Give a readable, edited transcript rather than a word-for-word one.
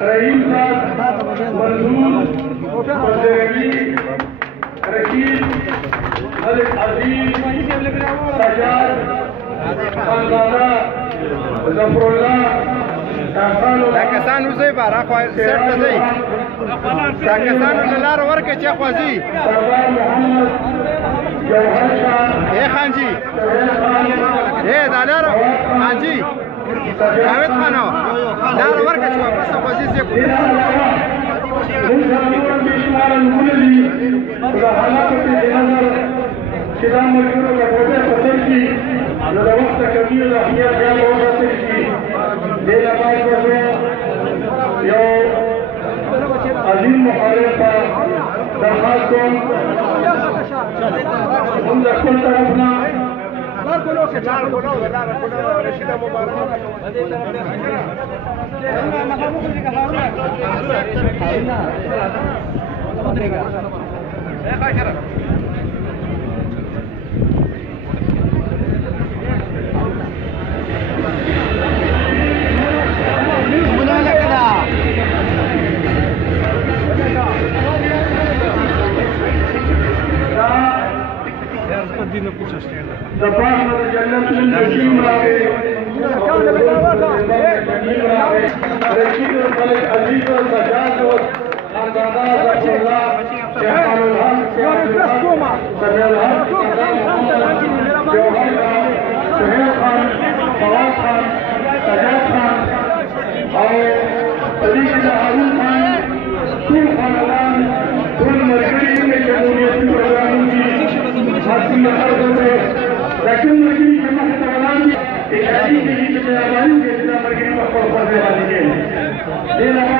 رحیم صاحب منظور بزرگی رشید ملک عزیز سجاد خانزاده ظفرالله دا کسان وزي بارا خو سیټ ته ځي دا کسان له لار ورکه چې خوځي سردار محمد جوهر شاه اے خان جی اے دا لار خان جی جاوید خانو لار ورکه چې بس خوځي زه کو كده مجبور كده فترتي لو وقت كبير هي جاب وقتي دينا بايدو يو عظيم محاربة درخواستكم هم لكل طرفنا دفاع جنت النجيم رشيد الملك عزيز سجاد خانزاده ظفر الله شهر الحق سميع الحق جوهر خان سهيل خان فواز خان سجاد خان او صديق هارون خان ټول خانان ټول مرګري د جمهوریت پروګرامونو حاصل مخالفه لكن مرګري جماعت روان دي چې دې چې روان دي د مرګري په خپل ځای باندې دي